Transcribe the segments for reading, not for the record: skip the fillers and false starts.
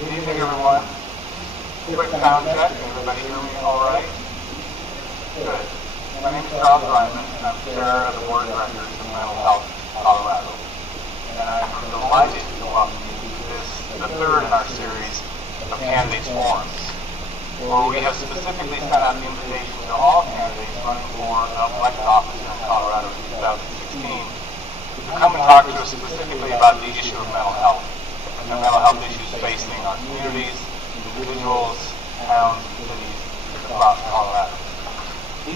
Good evening, everyone. Quick sound check. Can everybody hear me all right? Good. My name is Raymon, and I'm chair of the board of directors of Mental Health Colorado. And I'm delighted to welcome you to this, the third in our series of candidates forums, where we have specifically sent out the invitation to all candidates running for elected office here in Colorado in 2016 to come and talk to us specifically about the issue of mental health and the mental health issues facing our communities, individuals, towns, and cities across Colorado.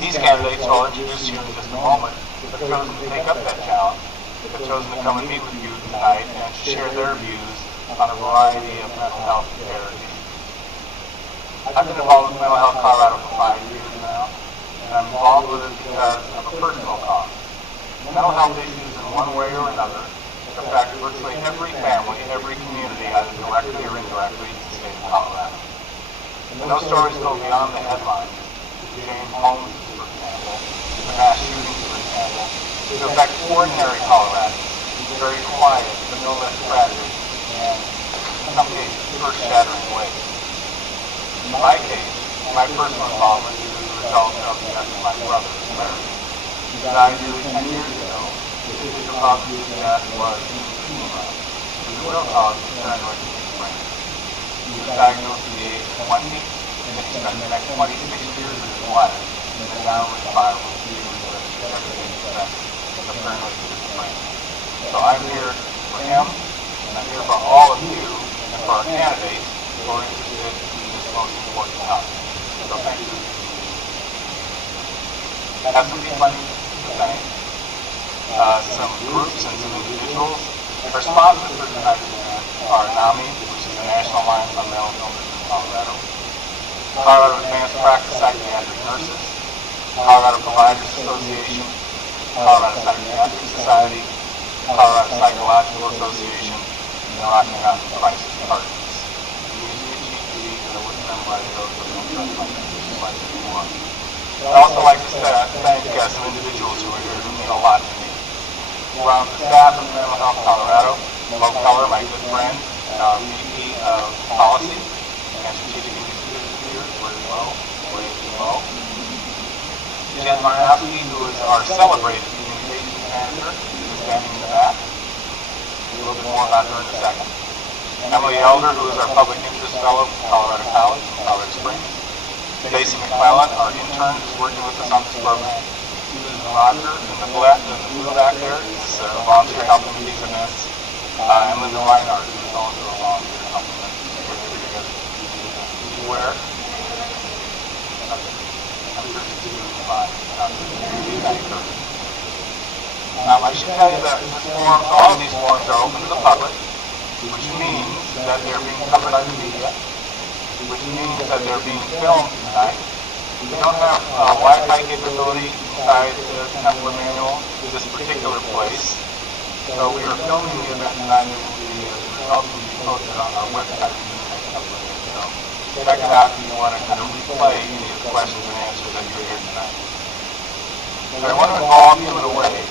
These candidates, who I'll introduce you in just a moment, have chosen to take up that challenge. They've chosen to come and meet with you tonight and to share their views on a variety of mental health care issues. I've been involved with Mental Health Colorado for 5 years now, and I'm involved with it because of a personal cause. Mental health issues, in one way or another, affect virtually every family, every community, either directly or indirectly, in the state of Colorado. And those stories go beyond the headlines. James homes, for example, the mass shootings, for example, to affect ordinary Coloradans in very quiet, but no less tragic, and in some cases, earth-shattering ways. In my case, my personal involvement is as a result of the death of my brother, Larry. He died nearly 10 years ago. The official cause of his death was leukemia, and the real cause was paranoid schizophrenia. He was diagnosed at the age of 20, and he spent the next 26 years of his life in a downward spiral dealing with everything effects of paranoid schizophrenia. So I'm here for him, and I'm here for all of you, and for our candidates who are interested in this most important topic. So thank you. I have some people I need to thank, some groups and some individuals. Our sponsors for tonight's event are NAMI, which is the National Alliance on Mental Illness in Colorado, Colorado Advanced Practice Psychiatric Nurses, Colorado Providers Association, Colorado Psychiatric Society, Colorado Psychological Association, and the Rocky Mountain Crisis Partners. I'd also like to thank some individuals who are here who mean a lot to me. We're on the staff of Mental Health Colorado. Lois Court, my good friend, our VP of Policy and Strategic Initiatives here, way low. Jen Marnowski, who is our celebrated communications manager, who's standing in the back. A little bit more about her in a second. Emily Elder, who is our Public Interest Fellow from Colorado College in Colorado Springs. Stacy McClellan, our intern, who's working with us on this program. Susan Roger, in the blue back there, is a volunteer helping with these events. And Linda Reinhardt, who is also a volunteer helping us put together. Where? I'm sure she's doing fine. I should tell you that all of these forums are open to the public, which means that they're being covered by the media, which means that they're being filmed tonight. We don't have Wi-Fi capability inside the Temple Emmanuel, this particular place. So we are filming the event tonight, and the results will be posted on our website in the next couple of days. So check it out if you want to kind of replay any of the questions and answers that you hear tonight. But I want to involve you in a way.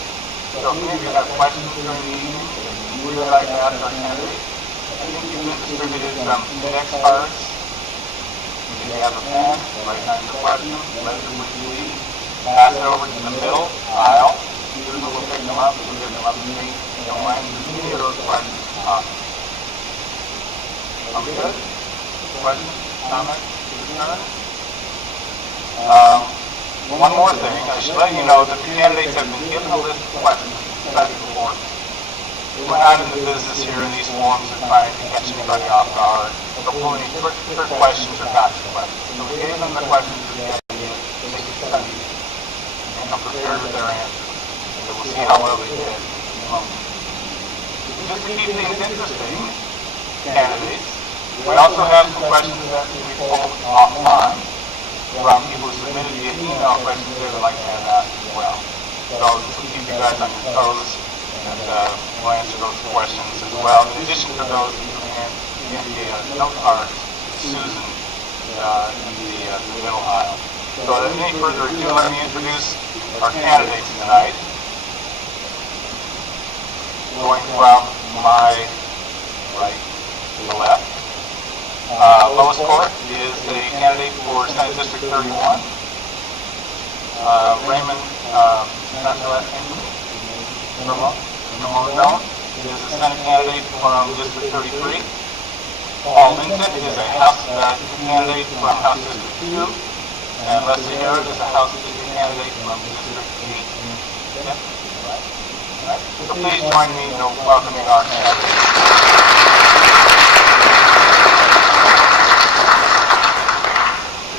So if any of you have questions during the evening, you would like to ask our candidates, I think you've been distributed some index cards. If you have a pen, write down your question, let it please, pass it over to the middle aisle. Susan will pick them up, we'll get them up to me. Don't mind any of those questions. Are we good? Questions? Comments? Concerns? One more thing, I should let you know that the candidates have been given a list of questions studied before. We're not in the business here in these forums of trying to catch anybody off guard or pulling trick questions or gotcha questions. So we gave them the questions to the idea that they could study and come prepared with their answers. So we'll see how well they did. Just to keep things interesting, candidates, we also have some questions that we pulled offline from people who submitted via email questions they would like to have asked as well. So this will keep you guys on your toes, and we'll answer those questions as well. In addition to those, you can in the note card, Susan in the middle aisle. So without any further ado, let me introduce our candidates tonight. Going from my right to the left. Lois Court is a candidate for Senate District 31. Raymon Doane is a Senate candidate from District 33. Paul Linton is a House candidate from House District 2. And Leslie Harrod is a House District candidate from District 8. Yeah. So please join me in welcoming our candidates.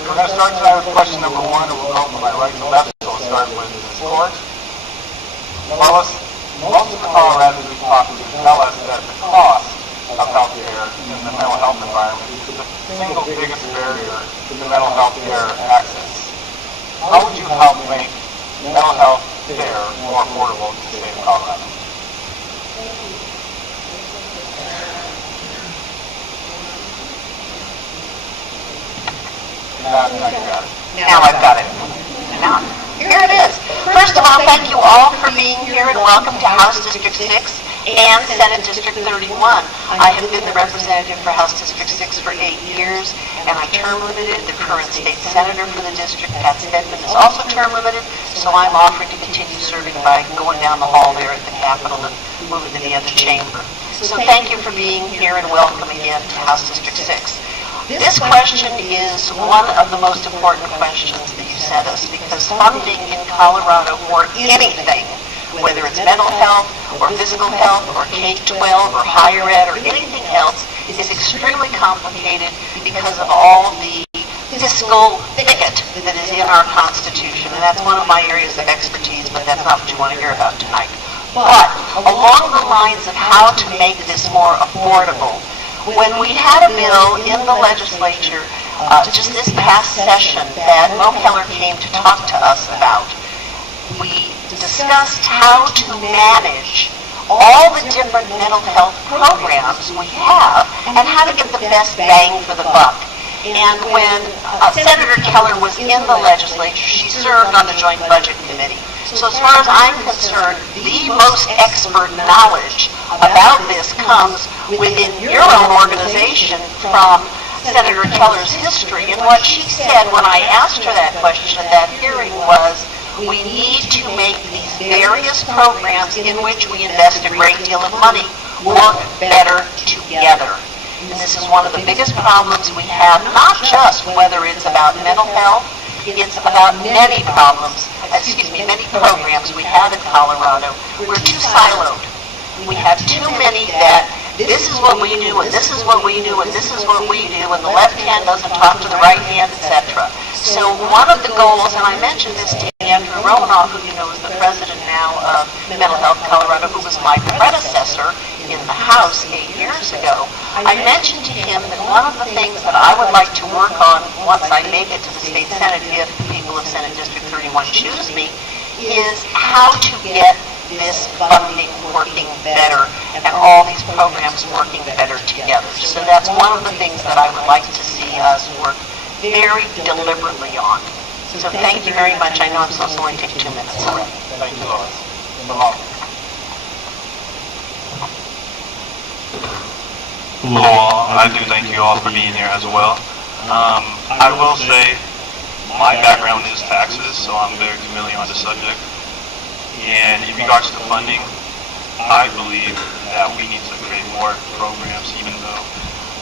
We're going to start tonight with question number 1, and we'll go from my right to left, so we'll start with Ms. Court. Lois, most of the Coloradans we talk to tell us that the cost of health care in the mental health environment is the single biggest barrier to mental health care access. How would you help make mental health care more affordable in the state of Colorado? Now I've got it. Now, here it is. First of all, thank you all for being here and welcome to House District 6 and Senate District 31. I have been the representative for House District 6 for 8 years, and I term limited. The current state senator for the district, Pat Stedman, is also term limited, so I'm offering to continue serving by going down the hall there at the Capitol and moving to the other chamber. So thank you for being here and welcome again to House District 6. This question is one of the most important questions that you sent us because funding in Colorado for anything, whether it's mental health or physical health or K-12 or higher ed or anything else, is extremely complicated because of all the fiscal thicket that is in our Constitution. And that's one of my areas of expertise, but that's not what you want to hear about tonight. But along the lines of how to make this more affordable, when we had a bill in the legislature just this past session that Mo Keller came to talk to us about, we discussed how to manage all the different mental health programs we have and how to get the best bang for the buck. And when Senator Keller was in the legislature, she served on the Joint Budget Committee. So as far as I'm concerned, the most expert knowledge about this comes within your own organization from Senator Keller's history. And what she said when I asked her that question at that hearing was, we need to make these various programs in which we invest a great deal of money work better together. And this is one of the biggest problems we have, not just whether it's about mental health, it's about many programs we have in Colorado. We're too siloed. We have too many that this is what we do, and this is what we do, and this is what we do, and the left hand doesn't talk to the right hand, etc. So one of the goals, and I mentioned this to Andrew Romanoff, who you know is the president now of Mental Health Colorado, who was my predecessor in the House 8 years ago, I mentioned to him that one of the things that I would like to work on once I make it to the state Senate, if the people of Senate District 31 choose me, is how to get this funding working better and all these programs working better together. So that's one of the things that I would like to see us work very deliberately on. So thank you very much. I know I'm supposed to only take 2 minutes already. Thank you, Lois. Hello all. I do thank you all for being here as well. I will say my background is taxes, so I'm very familiar on the subject. And in regards to funding, I believe that we need to create more programs, even though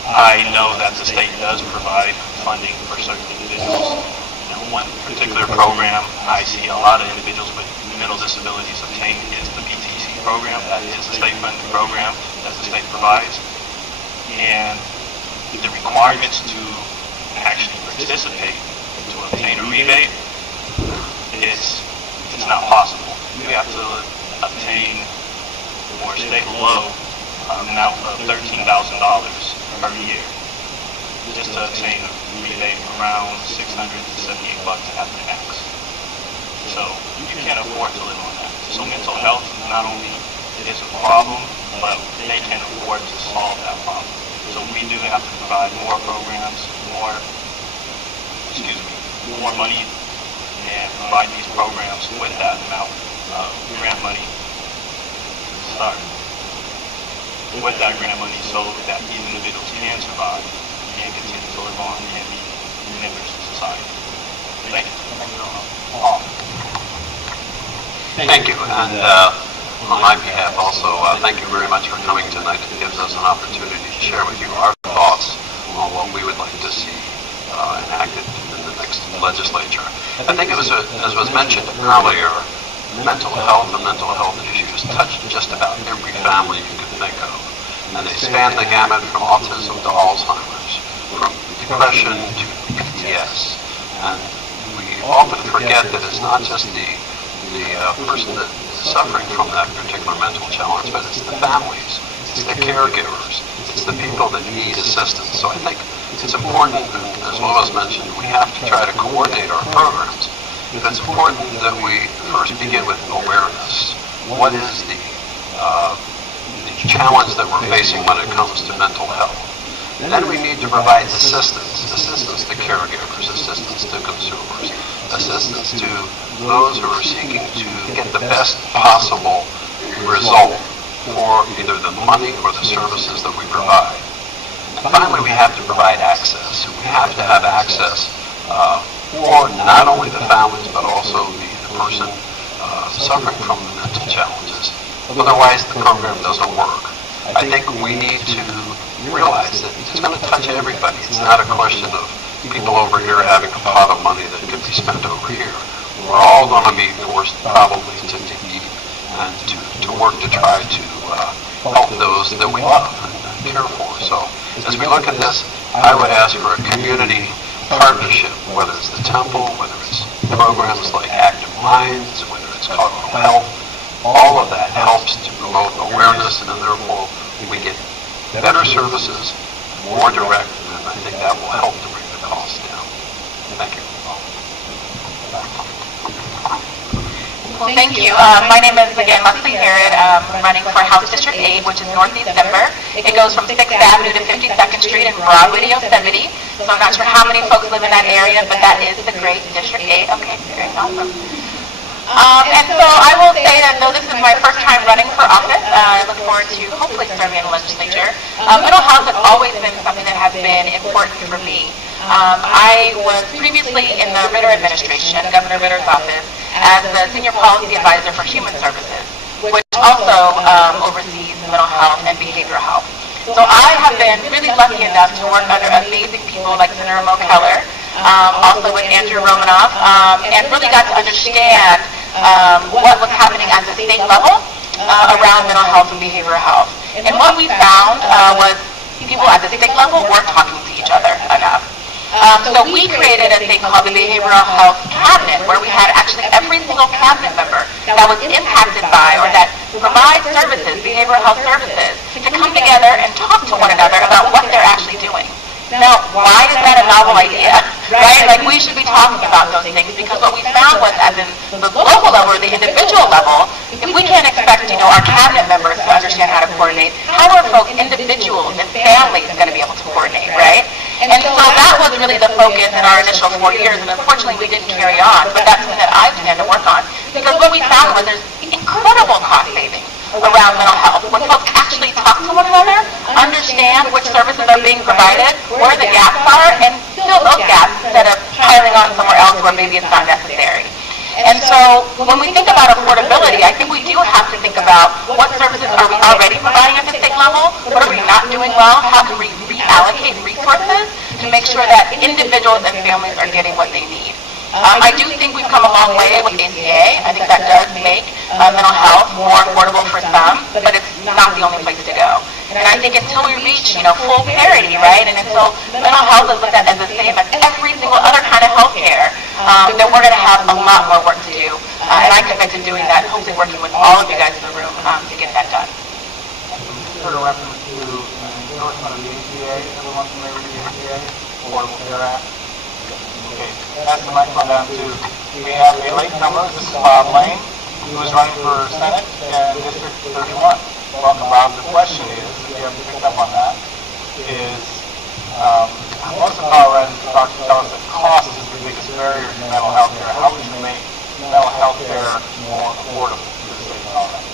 I know that the state does provide funding for certain individuals. You know, one particular program I see a lot of individuals with mental disabilities obtain is the BTC program. That is a state-funded program that the state provides. And the requirements to actually participate, to obtain a rebate, it's not possible. You have to obtain or stay below an amount of $13,000 per year just to obtain a rebate around $678 after tax. So you can't afford to live on that. So mental health not only is a problem, but they can't afford to solve that problem. So we do have to provide more programs, more money, and provide these programs with that amount of grant money to start. With that grant money so that these individuals can survive and continue to live on and be members of society. Thank you. Paul. Thank you, and on my behalf also, thank you very much for coming tonight. It gives us an opportunity to share with you our thoughts on what we would like to see enacted in the next legislature. I think it was, as was mentioned earlier, mental health and mental health issues touch just about every family you can think of. And they span the gamut from autism to Alzheimer's, from depression to PTS. And we often forget that it's not just the person that is suffering from that particular mental challenge, but it's the families, it's the caregivers, it's the people that need assistance. So I think it's important, as Lois mentioned, we have to try to coordinate our programs. It's important that we first begin with awareness. What is the challenge that we're facing when it comes to mental health? Then we need to provide assistance to caregivers, assistance to consumers, assistance to those who are seeking to get the best possible result for either the money or the services that we provide. And finally, we have to provide access. We have to have access for not only the families, but also the person suffering from the mental challenges. Otherwise, the program doesn't work. I think we need to realize that it's going to touch everybody. It's not a question of people over here having a pot of money that could be spent over here. We're all going to be forced probably to eat and to work to try to help those that we love and care for. So as we look at this, I would ask for a community partnership, whether it's the temple, whether it's programs like Active Minds, whether it's Colorado Health. All of that helps to promote awareness, and then therefore we get better services, more direct, and I think that will help to bring the cost down. Thank you. Well, thank you. My name is, again, Leslie Herod. I'm running for House District 8, which is Northeast Denver. It goes from 6th Avenue to 52nd Street in Broadway to Yosemite. So I'm not sure how many folks live in that area, but that is the great District 8. Okay, very awesome. And so I will say that though this is my first time running for office, I look forward to hopefully serving in the legislature. Mental health has always been something that has been important for me. I was previously in the Ritter administration, Governor Ritter's office, as the Senior Policy Advisor for Human Services, which also oversees mental health and behavioral health. So I have been really lucky enough to work under amazing people like Senator Mo Keller, also with Andrew Romanoff, and really got to understand what was happening at the state level around mental health and behavioral health. And what we found was people at the state level weren't talking to each other enough. So we created a thing called the Behavioral Health Cabinet, where we had actually every single cabinet member that was impacted by or that provides services, behavioral health services, to come together and talk to one another about what they're actually doing. Now, why is that a novel idea, right? Like, we should be talking about those things, because what we found was, as in the local level or the individual level, if we can't expect, our cabinet members to understand how to coordinate, how are folks, individuals and families going to be able to coordinate, right? And so that was really the focus in our initial 4 years, and unfortunately we didn't carry on, but that's something that I began to work on, because what we found was there's incredible cost savings around mental health. When folks actually talk to one another, understand which services are being provided, where the gaps are, and fill those gaps instead of piling on somewhere else where maybe it's not necessary. And so when we think about affordability, I think we do have to think about what services are we already providing at the state level, what are we not doing well, how can we reallocate resources to make sure that individuals and families are getting what they need. I do think we've come a long way with ACA. I think that does make mental health more affordable for some, but it's not the only place to go. And I think until we reach, full parity, right, and until mental health is looked at as the same as every single other kind of health care, then we're going to have a lot more work to do. And I commit to doing that, hopefully working with all of you guys in the room to get that done. Sort of reference to endorsement of the ACA, everyone familiar with the ACA, Affordable Care Act? Okay, pass the microphone down to, we have a latecomer, this is Bob Lane, who is running for Senate in District 31. Welcome, Bob. The question is, if you haven't picked up on that, is most of Coloradans talk to tell us that cost is the biggest barrier to mental health care. How would you make mental health care more affordable to the state of Colorado?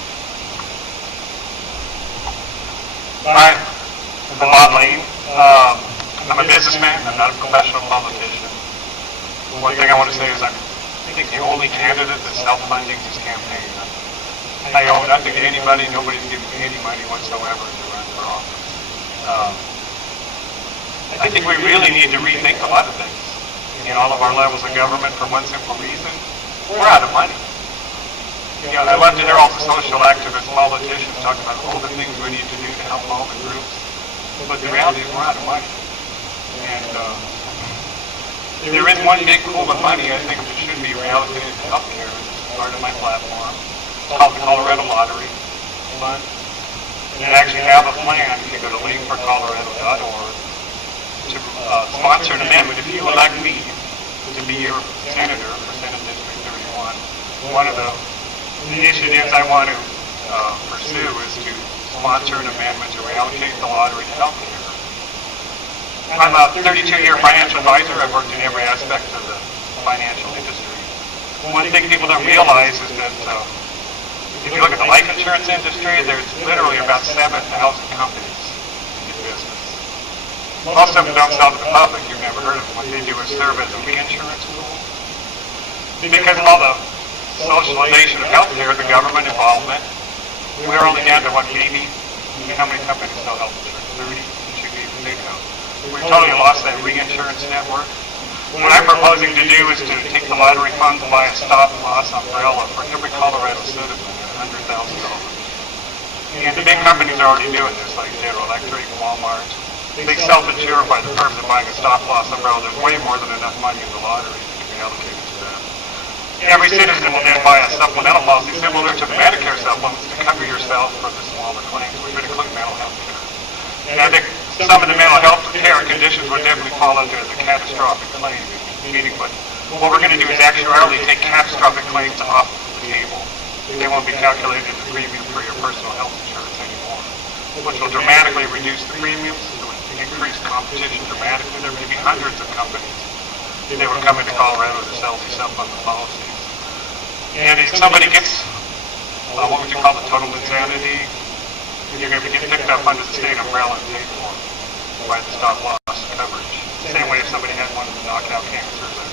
Hi, I'm Bob Lane. I'm a businessman. I'm not a professional politician. One thing I want to say is I think the only candidate that's self-funding is campaign. I owe nothing to anybody. Nobody's giving me any money whatsoever to run for office. I think we really need to rethink a lot of things in all of our levels of government for one simple reason. We're out of money. You know, I love to hear all the social activists, politicians talk about all the things we need to do to help all the groups. But the reality is we're out of money. And there is one big pool of money I think that should be reallocated to healthcare. It's part of my platform. It's called the Colorado Lottery Fund. And I actually have a plan. You can go to leagueforcolorado.org to sponsor an amendment. If you elect me to be your senator for Senate District 31, one of the initiatives I want to pursue is to sponsor an amendment to reallocate the lottery to healthcare. I'm a 32-year financial advisor. I've worked in every aspect of the financial industry. One thing people don't realize is that if you look at the life insurance industry, there's literally about 7,000 companies in business. Most of them don't sell to the public. You've never heard of them. What they do is serve as a reinsurance tool. Because of all the socialization of healthcare, the government involvement, we're only down to maybe how many companies sell health insurance? 30. It should be even bigger. We've totally lost that reinsurance network. What I'm proposing to do is to take the lottery funds and buy a stop-loss umbrella for every Colorado citizen at $100,000. And the big companies are already doing this, like General Electric, Walmart. They self-insure by the purpose of buying a stop-loss umbrella. There's way more than enough money in the lottery that can be allocated to that. Every citizen will then buy a supplemental policy similar to the Medicare supplements to cover yourself for the smaller claims, which would include mental health care. And I think some of the mental health care conditions would definitely fall under the catastrophic claim, meaning what we're going to do is actuarially take catastrophic claims off the table. They won't be calculated as a premium for your personal health insurance anymore, which will dramatically reduce the premiums, it would increase competition dramatically. There may be hundreds of companies that would come into Colorado to sell these supplement policies. And if somebody gets, what would you call it, total insanity, you're going to get picked up under the state umbrella and paid for by the stop-loss coverage. Same way if somebody had one of the knockout cancers or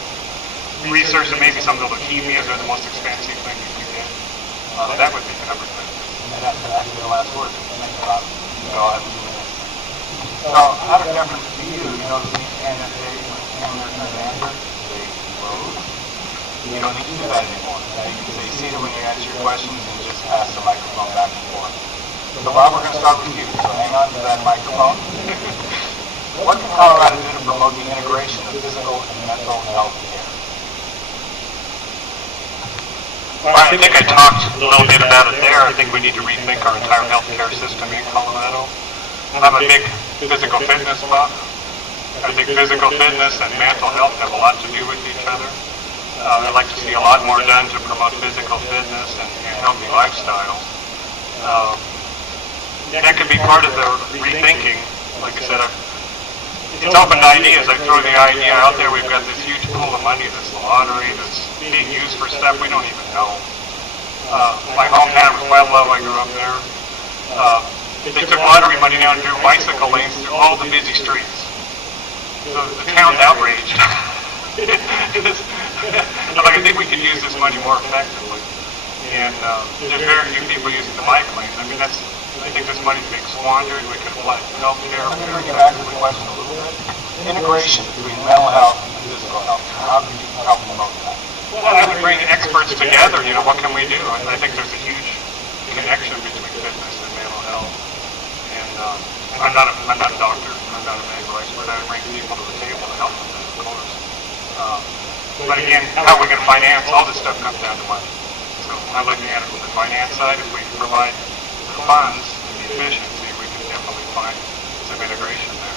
research that maybe some of the leukemias are the most expensive thing you can get. That would be covered. And that's going to be the last word. So I have 2 minutes. So out of deference to you, you know, these candidates and answers, they close. You don't need to do that anymore. Now you can stay seated when you answer your questions and just pass the microphone back and forth. So Bob, we're going to start with you. So hang on to that microphone. What can Colorado do to promote the integration of physical and mental health care? Well, I think I talked a little bit about it there. I think we need to rethink our entire healthcare system in Colorado. I'm a big physical fitness buff. I think physical fitness and mental health have a lot to do with each other. I'd like to see a lot more done to promote physical fitness and healthy lifestyle. That could be part of the rethinking. Like I said, it's open to ideas. I throw the idea out there. We've got this huge pool of money, this lottery that's being used for stuff we don't even know. My hometown was Pueblo. I grew up there. They took lottery money now and drew bicycle lanes through all the busy streets. The town's outraged. Like, I think we could use this money more effectively. And there's very few people using the bike lanes. I mean, I think this money's being squandered. We could apply it to health care. I'm going to bring you back to the question a little bit. Integration between mental health and physical health. How can you help promote that? Well, I would bring experts together. You know, what can we do? And I think there's a huge connection between fitness and mental health. And I'm not a doctor. I'm not a medical expert. I would bring people to the table to help with that, of course. But again, how are we going to finance? All this stuff comes down to money. So I'm looking at it from the finance side. If we provide the funds and the efficiency, we can definitely find some integration there.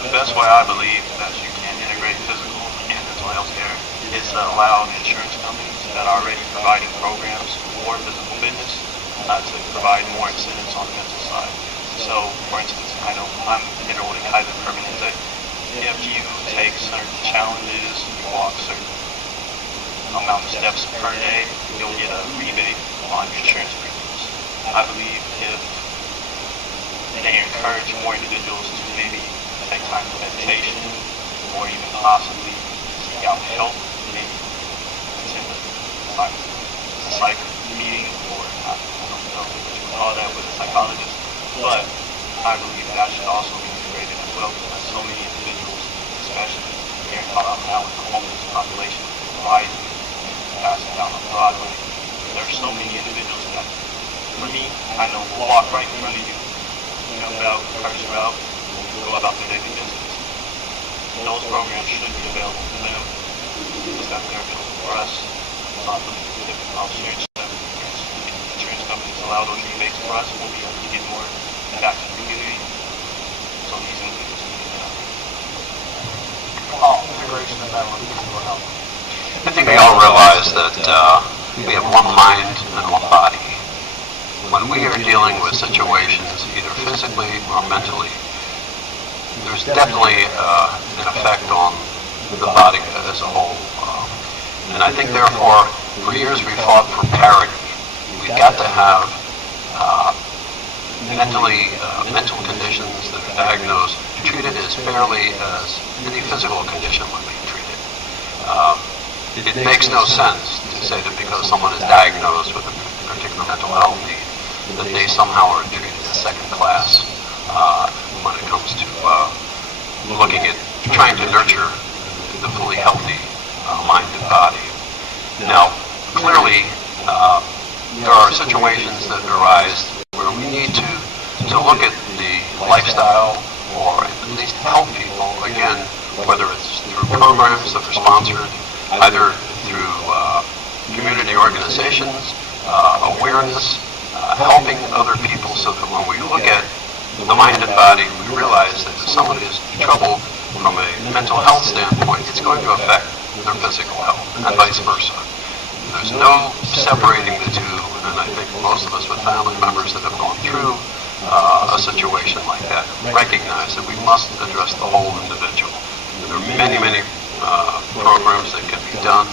The best way I believe that you can integrate physical and mental health care is to allow insurance companies that are already providing programs for physical fitness to provide more incentives on the mental side. So, for instance, I know I'm enrolled in Kaiser Permanente. If you take certain challenges, you walk certain amount of steps per day, you'll get a rebate on your insurance premiums. I believe if they encourage more individuals to maybe take time for meditation, or even possibly seek out help, maybe attend a psych meeting, or I don't know what you call that with a psychologist, but I believe that should also be integrated as well, because so many individuals, especially here in Colorado now with the homeless population rising, passing down on Broadway, there's so many individuals that, for me, I know will walk right in front of you, jump out, curse you out, go about their daily business. Those programs should be available to them. It's not there for us. It's not different insurance companies allow those rebates for us. We'll be able to get more back to the community. So these individuals can get out. Paul, integration of mental and physical health. I think we all realize that we have one mind and one body. When we are dealing with situations, either physically or mentally, there's definitely an effect on the body as a whole. And I think, therefore, for years we fought for parity. We've got to have mental conditions that are diagnosed, treated as fairly as any physical condition would be treated. It makes no sense to say that because someone is diagnosed with a particular mental health need, that they somehow are treated as second class when it comes to looking at trying to nurture the fully healthy mind and body. Now, clearly, there are situations that arise where we need to look at the lifestyle, or at least help people, again, whether it's through programs that are sponsored, either through community organizations, awareness, helping other people, so that when we look at the mind and body, we realize that if someone is troubled from a mental health standpoint, it's going to affect their physical health, and vice versa. There's no separating the two, and I think most of us with family members that have gone through a situation like that recognize that we must address the whole individual. There are many, many programs that can be done,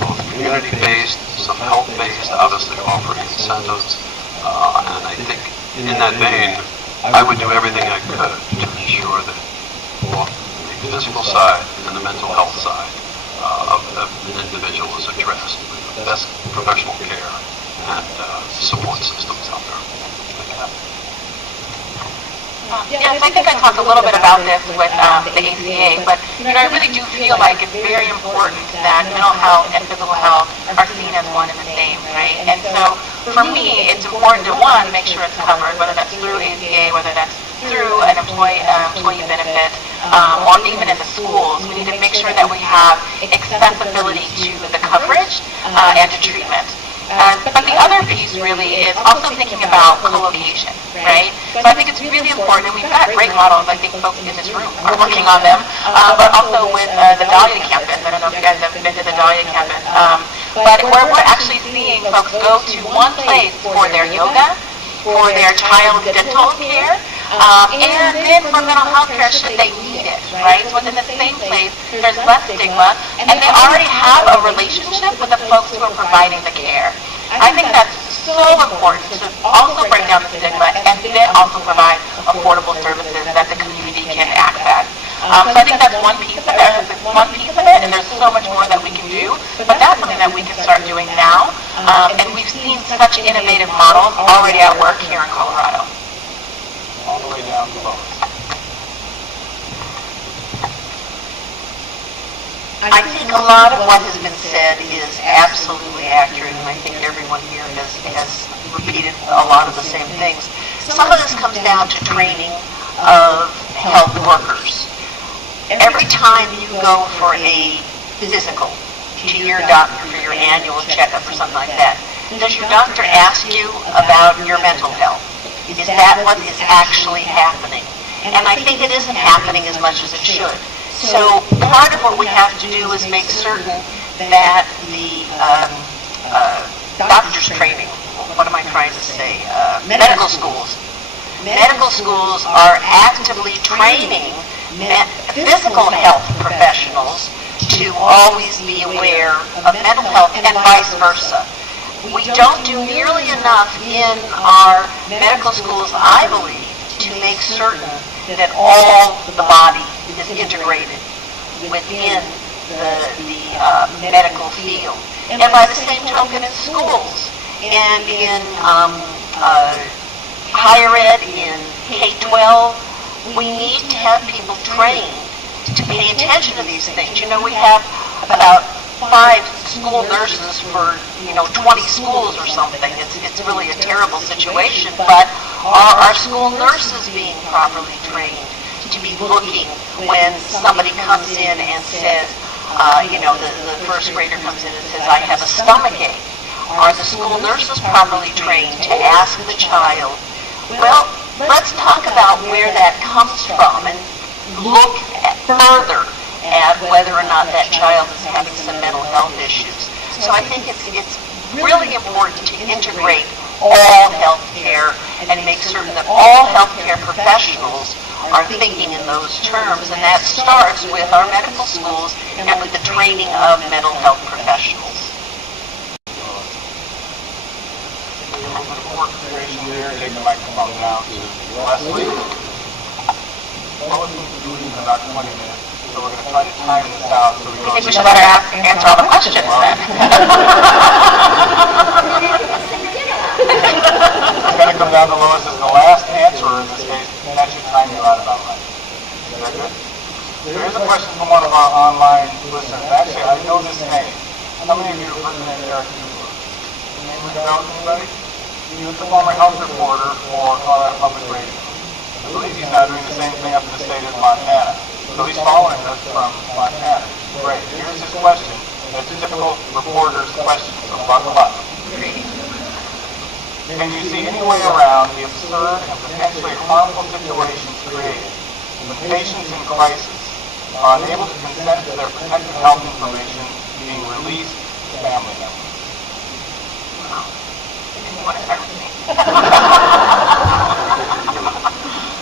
both community-based, some health-based, obviously offering incentives, and I think in that vein, I would do everything I could to ensure that both the physical side and the mental health side of an individual is addressed with the best professional care and support systems out there. Yes, I think I talked a little bit about this with the ACA, but I really do feel like it's very important that mental health and physical health are seen as one and the same, right? And so for me, it's important to, one, make sure it's covered, whether that's through ACA, whether that's through an employee benefit, or even in the schools. We need to make sure that we have accessibility to the coverage and to treatment. But the other piece really is also thinking about co-location, right? So I think it's really important, and we've got great models. I think folks in this room are working on them, but also with the Dahlia campus. I don't know if you guys have been to the Dahlia campus, but where we're actually seeing folks go to one place for their yoga, for their child's dental care, and then for mental health care should they need it, right? So within the same place, there's less stigma, and they already have a relationship with the folks who are providing the care. I think that's so important to also break down the stigma and then also provide affordable services that the community can access. So I think that's one piece of it, and there's so much more that we can do, but that's something that we can start doing now, and we've seen such innovative models already at work here in Colorado. All the way down to Lois. I think a lot of what has been said is absolutely accurate, and I think everyone here has repeated a lot of the same things. Some of this comes down to training of health workers. Every time you go for a physical to your doctor for your annual checkup or something like that, does your doctor ask you about your mental health? Is that what is actually happening? And I think it isn't happening as much as it should. So part of what we have to do is make certain that the doctor's training, what am I trying to say, medical schools are actively training physical health professionals to always be aware of mental health and vice versa. We don't do nearly enough in our medical schools, I believe, to make certain that all the body is integrated within the medical field. And by the same token, in schools and in higher ed, in K-12, we need to have people trained to pay attention to these things. You know, we have about 5 school nurses for, 20 schools or something. It's really a terrible situation, but are our school nurses being properly trained to be looking when somebody comes in and says, the first grader comes in and says, I have a stomachache? Are the school nurses properly trained to ask the child, well, let's talk about where that comes from and look further at whether or not that child is having some mental health issues. So I think it's really important to integrate all healthcare and make certain that all healthcare professionals are thinking in those terms, and that starts with our medical schools and with the training of mental health professionals. There, take the microphone down to Leslie. Lois will be leaving in about 20 minutes, so we're going to try to time this out. So I think we should let her answer all the questions then. It's going to come down to Lois as the last answerer in this case, and that should time you out about right. Is that good? There is a question from one of our online listeners. Actually, I know this name. How many of you have heard the name Eric Hubler? Name ring a bell to anybody? He was the former health reporter for Colorado Public Radio. I believe he's now doing the same thing up in the state of Montana. So he's following us from Montana. Great. Here's his question. It's a typical reporter's question, so buckle up. Can you see any way around the absurd and potentially harmful situations created when patients in crisis are unable to consent to their protected health information being released to family members?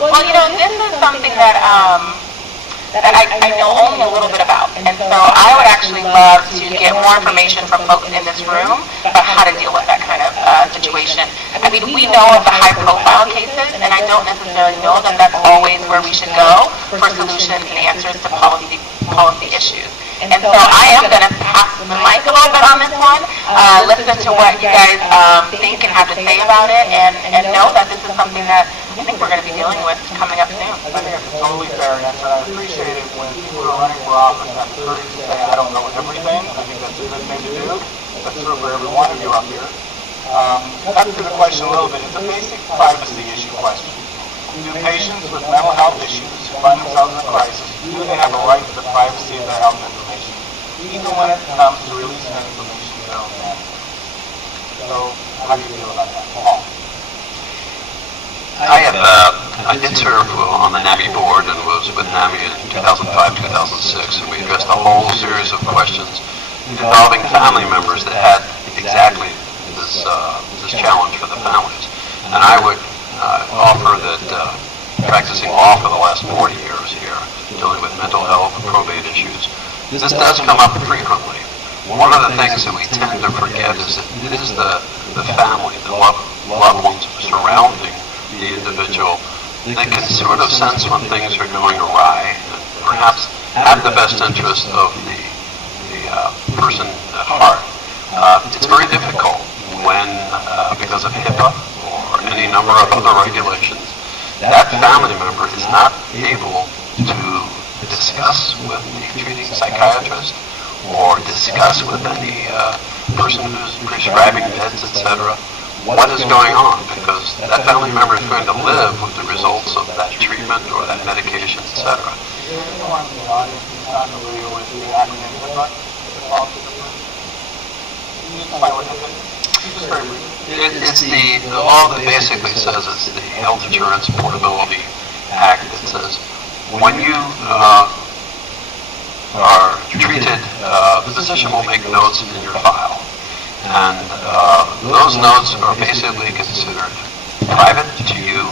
Well, this is something that I know only a little bit about, and so I would actually love to get more information from folks in this room about how to deal with that kind of situation. I mean, we know of the high-profile cases, and I don't necessarily know that that's always where we should go for solutions and answers to policy issues. And so I am going to pass the mic a little bit on this one, listen to what you guys think and have to say about it, and know that this is something that I think we're going to be dealing with coming up soon. I think it's a totally fair answer. I appreciate it when people are running for office have the courage to say, I don't know everything. I think that's a good thing to do. That's true for every one of you up here. Cut to the question a little bit. It's a basic privacy issue question. Do patients with mental health issues who find themselves in a crisis, do they have a right to the privacy of their health information, even when it comes to releasing that information to their own family? So, how do you feel about that? Paul? I did serve on the NAMI board and was with NAMI in 2005-2006, and we addressed a whole series of questions involving family members that had exactly this challenge for the families. And I would offer that practicing law for the last 40 years here, dealing with mental health and probate issues, this does come up frequently. One of the things that we tend to forget is that it is the family, the loved ones surrounding the individual that can sort of sense when things are going awry and perhaps have the best interest of the person at heart. It's very difficult when, because of HIPAA or any number of other regulations, that family member is not able to discuss with the treating psychiatrist or discuss with any person who's prescribing meds, etc., what is going on, because that family member is going to live with the results of that treatment or that medication, etc. Is there anyone in the audience who's not familiar with the acronym HIPAA? Can you explain what HIPAA is? Just very briefly. It's the law that basically says it's the Health Insurance Portability Act that says when you are treated, the physician will make notes in your file. And those notes are basically considered private to you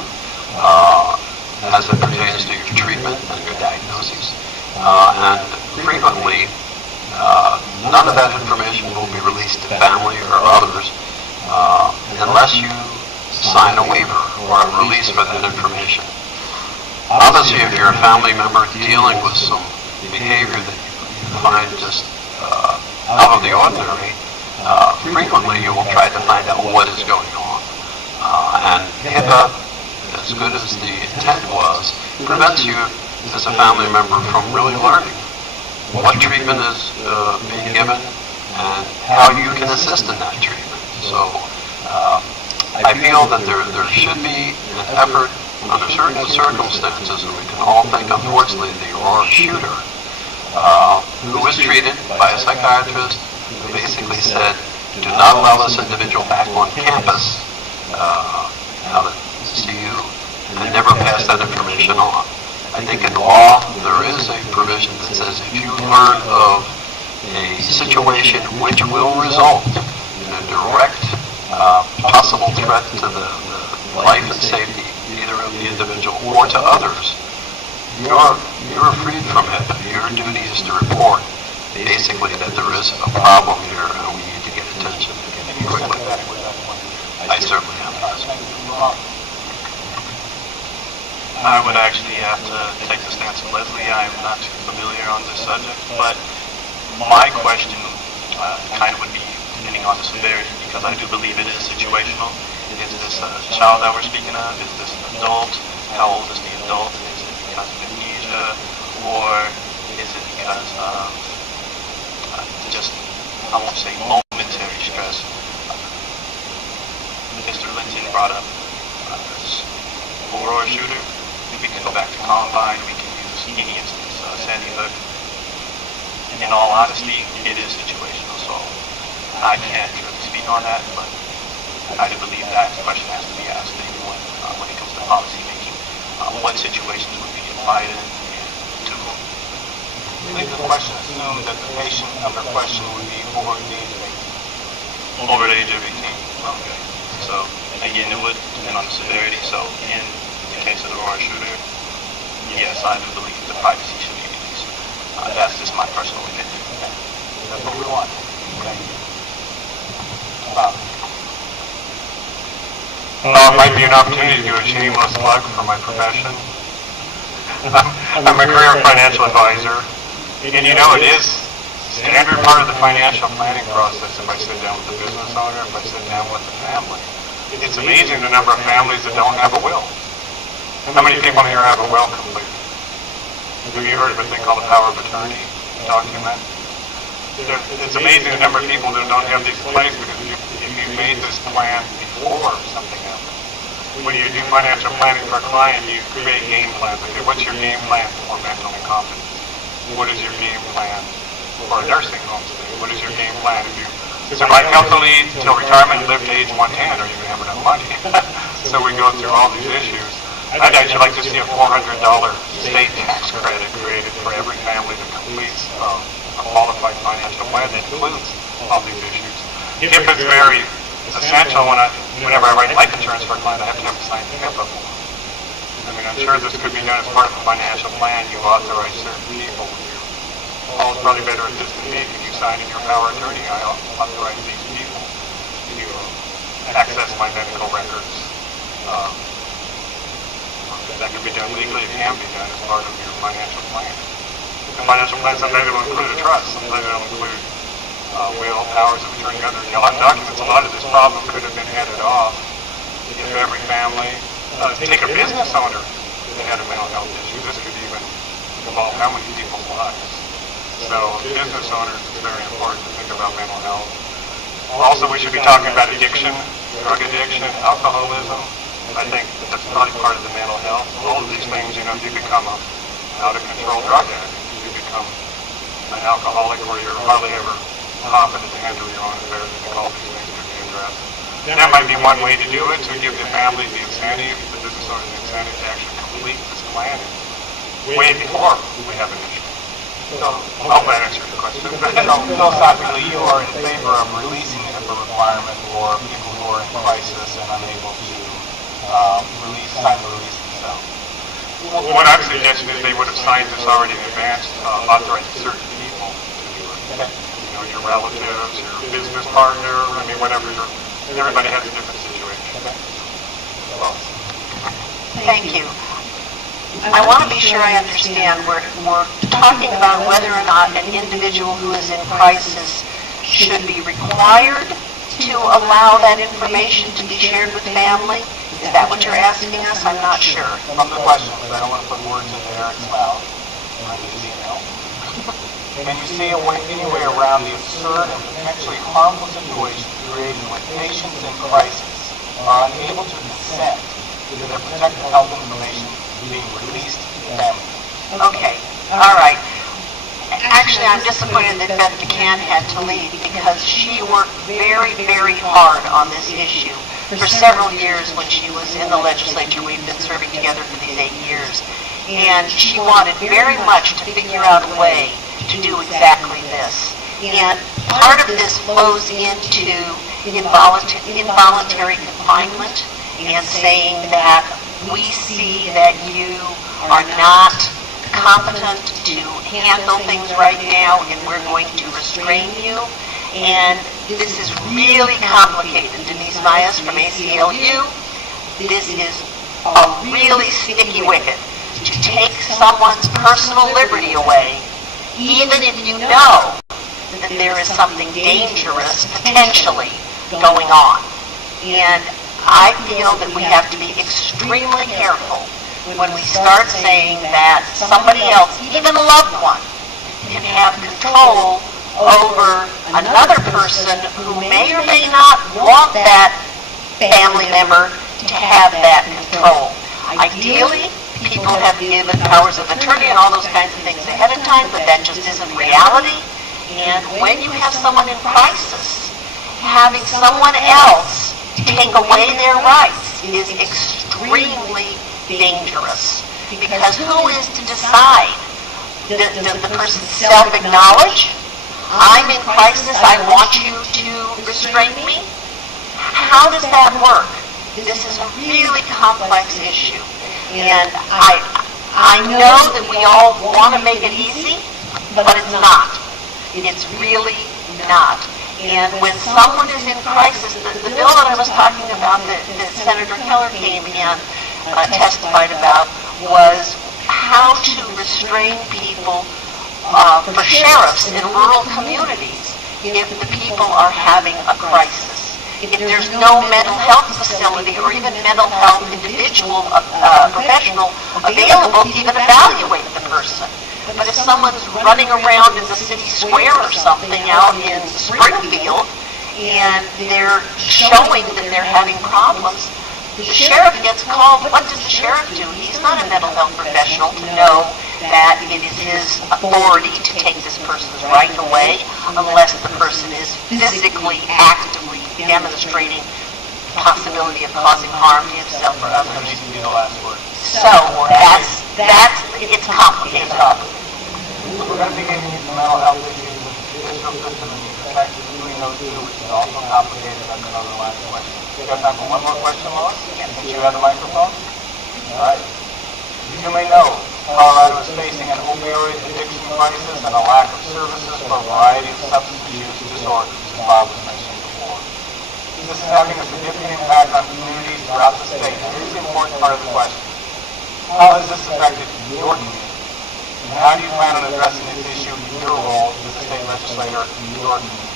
as it pertains to your treatment and your diagnoses. And frequently, none of that information will be released to family or others unless you sign a waiver or a release for that information. Obviously, if you're a family member dealing with some behavior that you find just out of the ordinary, frequently you will try to find out what is going on. And HIPAA, as good as the intent was, prevents you as a family member from really learning what treatment is being given and how you can assist in that treatment. So I feel that there should be an effort under certain circumstances, and we can all think, unfortunately, the Aurora shooter, who was treated by a psychiatrist who basically said, do not allow this individual back on campus now to see you, and never pass that information on. I think in law, there is a provision that says if you learn of a situation which will result in a direct possible threat to the life and safety either of the individual or to others, you're freed from it. Your duty is to report basically that there is a problem here and we need to get attention quickly. I certainly am. I would actually have to take the stance of Leslie. I am not too familiar on this subject, but my question kind of would be depending on the severity, because I do believe it is situational. Is this a child that we're speaking of? Is this an adult? How old is the adult? Is it because of amnesia? Or is it because of just, I won't say momentary stress? Mr. Linton brought up Aurora shooter. We can go back to Columbine. We can use any instance, Sandy Hook. In all honesty, it is situational, so I can't really speak on that, but I do believe that question has to be asked to anyone when it comes to policy making. What situations would be applied in and to whom? I believe the question assumed that the patient under question would be over the age of 18. Over the age of 18. Okay. So, again, it would depend on the severity. So, in the case of the Aurora shooter, yes, I do believe the privacy should be released. That's just my personal opinion. Okay. That's what we want. Okay. It might be an opportunity to do a shameless plug for my profession. I'm a career financial advisor, and you know it is standard part of the financial planning process if I sit down with the business owner, if I sit down with the family. It's amazing the number of families that don't have a will. How many people here have a will complete? Have you heard of a thing called a power of attorney document? It's amazing the number of people that don't have these in place because if you made this plan before something happened. When you do financial planning for a client, you create game plans. Okay, what's your game plan for mental incompetence? What is your game plan for a nursing home stay? What is your game plan if you survive healthily till retirement and live to age 110? Are you going to have enough money? So we go through all these issues. I'd actually like to see a $400 state tax credit created for every family that completes a qualified financial plan that includes all these issues. HIPAA is very essential. Whenever I write life insurance for a client, I have to have a signed HIPAA form. I mean, I'm sure this could be done as part of a financial plan. You authorize certain people. Paul's probably better at this than me. Can you sign in your power of attorney? I authorize these people to access my medical records. That can be done legally. It can be done as part of your financial plan. The financial plan sometimes will include a trust. Sometimes it'll include will, powers of attorney, other documents. A lot of this problem could have been headed off if every family, take a business owner that had a mental health issue. This could even involve how many people's lives. So business owners, it's very important to think about mental health. Also, we should be talking about addiction, drug addiction, alcoholism. I think that's probably part of the mental health. All of these things, you become an out-of-control drug addict. You become an alcoholic where you're hardly ever competent to handle your own affairs. I think all these things could be addressed. That might be one way to do it, to give the family the incentive, the business owner the incentive to actually complete this planning way before we have an issue. So, I hope that answers your question. So philosophically, you are in favor of releasing the HIPAA requirement for people who are in crisis and unable to sign the release themselves. What I'm suggesting is they would have signed this already in advance, authorizing certain people to do it. Okay. Your relatives, your business partner, whatever. Everybody has a different situation. Okay. Thank you. I want to be sure I understand. We're talking about whether or not an individual who is in crisis should be required to allow that information to be shared with family. Is that what you're asking us? I'm not sure. From the questions, I don't want to put words in there, it's loud. Can you see any way around the absurd and potentially harmful situation created when patients in crisis are unable to consent to their protected health information being released to family? Okay, all right. Actually, I'm disappointed that Beth McCann had to leave because she worked very, very hard on this issue for several years when she was in the legislature. We've been serving together for these 8 years. And she wanted very much to figure out a way to do exactly this. And part of this flows into involuntary confinement and saying that we see that you are not competent to handle things right now and we're going to restrain you. And this is really complicated. Denise Myers from ACLU, this is a really sticky wicket. To take someone's personal liberty away, even if you know that there is something dangerous potentially going on. And I feel that we have to be extremely careful when we start saying that somebody else, even a loved one, can have control over another person who may or may not want that family member to have that control. Ideally, people have given powers of attorney and all those kinds of things ahead of time, but that just isn't reality. And when you have someone in crisis, having someone else take away their rights is extremely dangerous. Because who is to decide? Does the person self-acknowledge? I'm in crisis, I want you to restrain me? How does that work? This is a really complex issue. And I know that we all want to make it easy, but it's not. It's really not. And when someone is in crisis, the bill that I was talking about that Senator Keller came and testified about was how to restrain people for sheriffs in rural communities if the people are having a crisis. If there's no mental health facility or even mental health individual, professional available to even evaluate the person. But if someone's running around in the city square or something out in Springfield and they're showing that they're having problems, the sheriff gets called. What does the sheriff do? He's not a mental health professional to know that it is his authority to take this person's right away unless the person is physically, actively demonstrating possibility of causing harm to himself or others. That needs to be the last word. So it's complicated. We're going to be getting into mental health issues with the judicial system and the connections between those two, which is also complicated. That's another last question. You got time for one more question, Lois? Since you have the microphone? All right. You may know Colorado is facing an opioid addiction crisis and a lack of services for a variety of substance use disorders, as Bob was mentioning before. This is having a significant impact on communities throughout the state. Here's the important part of the question. How has this affected your community? And how do you plan on addressing this issue in your role as a state legislator in your community?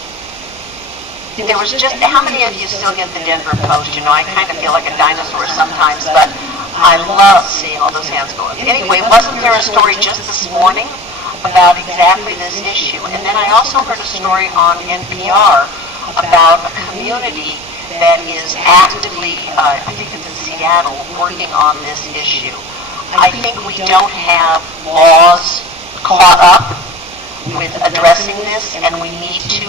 There was just, how many of you still get the Denver Post? You know, I kind of feel like a dinosaur sometimes, but I love seeing all those hands go up. Anyway, wasn't there a story just this morning about exactly this issue? And then I also heard a story on NPR about a community that is actively, I think it's in Seattle, working on this issue. I think we don't have laws caught up with addressing this, and we need to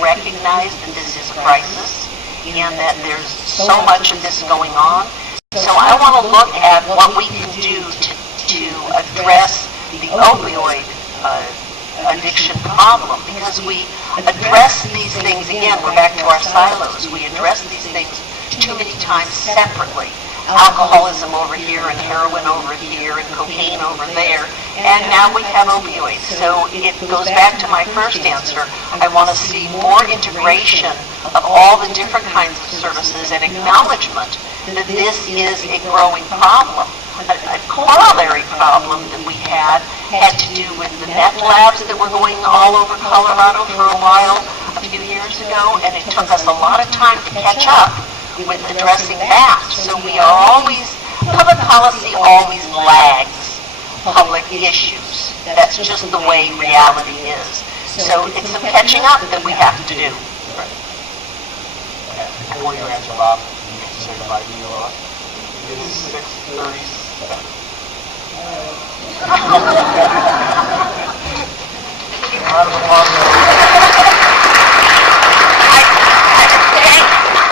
recognize that this is a crisis and that there's so much of this going on. So I want to look at what we can do to address the opioid addiction problem, because we address these things, again, we're back to our silos, we address these things too many times separately. Alcoholism over here and heroin over here and cocaine over there, and now we have opioids. So it goes back to my first answer. I want to see more integration of all the different kinds of services and acknowledgement that this is a growing problem. Of corollary problem that we had to do with the meth labs that were going all over Colorado for a while, a few years ago, and it took us a lot of time to catch up with addressing that. So we are always, public policy always lags public issues. That's just the way reality is. So it's some catching up that we have to do. Before you answer, Bob, you need to say goodbye to you, Lois. It is 6:37. Round of applause.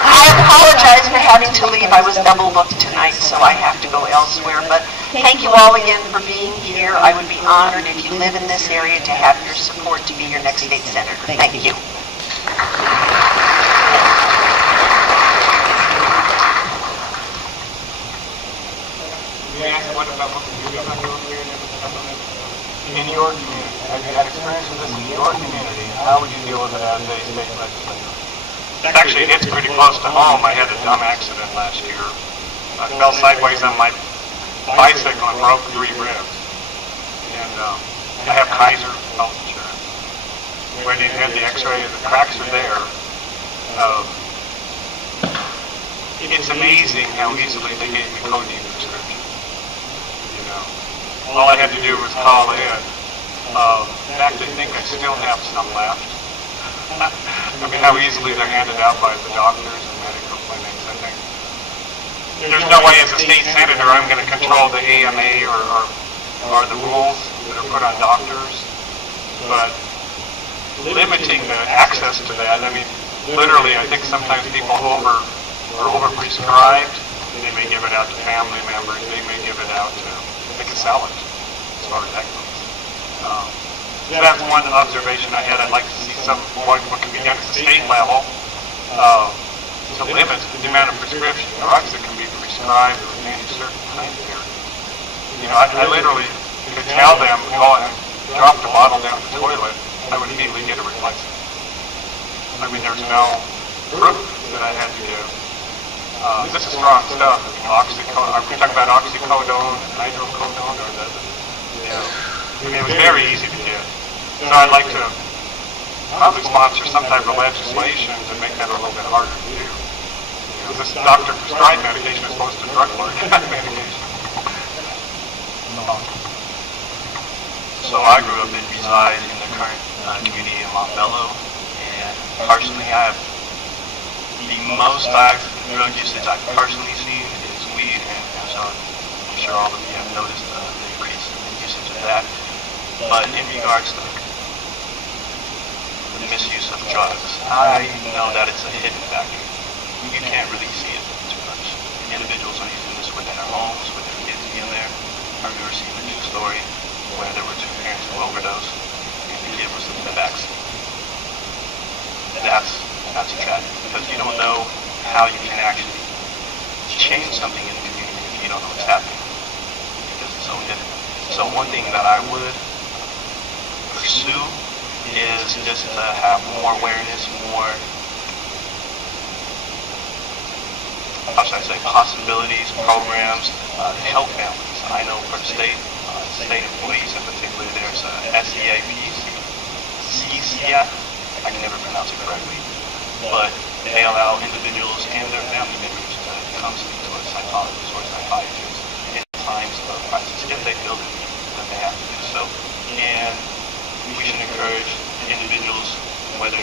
I apologize for having to leave. I was double booked tonight, so I have to go elsewhere. But thank you all again for being here. I would be honored if you live in this area to have your support to be your next state senator. Thank you. In your community, have you had experience with this in your community? How would you deal with it as a state legislator? Actually, it's pretty close to home. I had a dumb accident last year. I fell sideways on my bicycle and broke 3 ribs. And I have Kaiser health insurance. When you had the x-ray, the cracks are there. It's amazing how easily they gave me codeine prescription. You know, all I had to do was call in. In fact, I think I still have some left. I mean, how easily they're handed out by the doctors and medical clinics. I think there's no way as a state senator I'm going to control the AMA or the rules that are put on doctors, but limiting the access to that. I mean, literally, I think sometimes people are over-prescribed. They may give it out to family members. They may give it out to, they can sell it, as far as that goes. So that's one observation I had. I'd like to see what can be done at the state level to limit the amount of prescription drugs that can be prescribed or in any certain time period. You know, I literally could tell them, go and drop the bottle down the toilet, I would immediately get a replacement. I mean, there's no proof that I had to do. This is strong stuff. I mean, are we talking about oxycodone and hydrocodone or I mean, it was very easy to get. So I'd like to probably sponsor some type of legislation to make that a little bit harder to do. Because this doctor-prescribed medication is opposed to drug-lord medication. So I grew up and reside in the current community in Montbello, and personally the most drug usage I've personally seen is weed, and so I'm sure all of you have noticed the increase in usage of that. But in regards to the misuse of drugs, I know that it's a hidden factor. You can't really see it too much. Individuals are using this within their homes, with their kids being there. I remember seeing a news story where there were 2 parents who overdosed, and the kid was in the backseat. That's a tragedy, because you don't know how you can actually change something in the community if you don't know what's happening, because it's so hidden. So one thing that I would pursue is just to have more awareness, more, how should I say, possibilities, programs to help families. I know for the state employees in particular, there's SEAPs, CCF, I can never pronounce it correctly, but they allow individuals and their family members to come speak to a psychologist or psychiatrist in times of crisis if they feel that they have to do so. And we should encourage individuals, whether